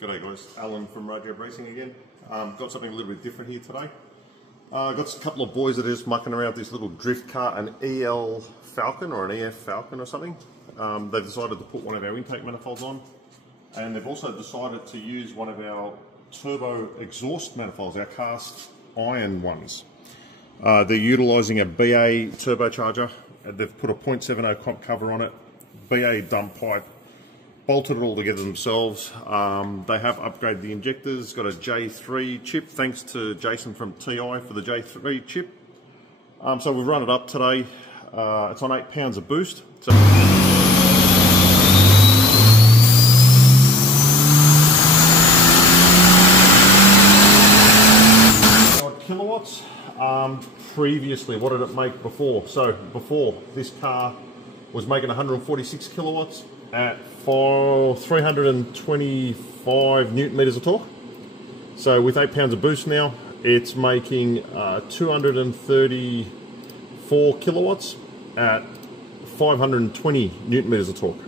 G'day guys, Alan from Rajab Racing again. Got something a little bit different here today. Got a couple of boys that are just mucking around this little drift car, an EF Falcon or an EF Falcon or something. They've decided to put one of our intake manifolds on, and they've also decided to use one of our turbo exhaust manifolds, our cast iron ones. They're utilising a BA turbocharger. They've put a 0.70 comp cover on it, BA dump pipe, bolted it all together themselves. They have upgraded the injectors, got a J3 chip, thanks to Jason from TI for the J3 chip. So we've run it up today. It's on 8 pounds of boost. So kilowatts. Previously, what did it make before? So before, this car was making 146 kilowatts at 325 newton meters of torque. So with 8 pounds of boost now, it's making 234 kilowatts at 520 newton meters of torque.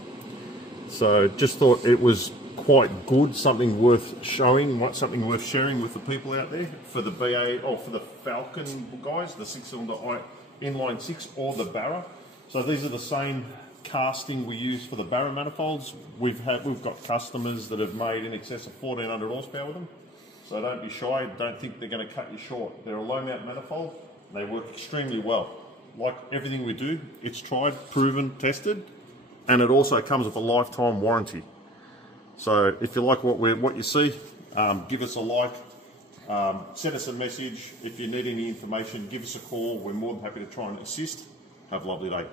So just thought it was quite good, something worth showing, something worth sharing with the people out there for the BA or for the Falcon guys, the 6-cylinder inline 6 or the Barra. So these are the same casting we use for the Barra manifolds. We've got customers that have made in excess of 1400 horsepower with them. So don't be shy, don't think they're going to cut you short. They're a low mount manifold, they work extremely well. Like everything we do, it's tried, proven, tested, and it also comes with a lifetime warranty. So if you like what you see, give us a like, send us a message. If you need any information, give us a call. We're more than happy to try and assist. Have a lovely day.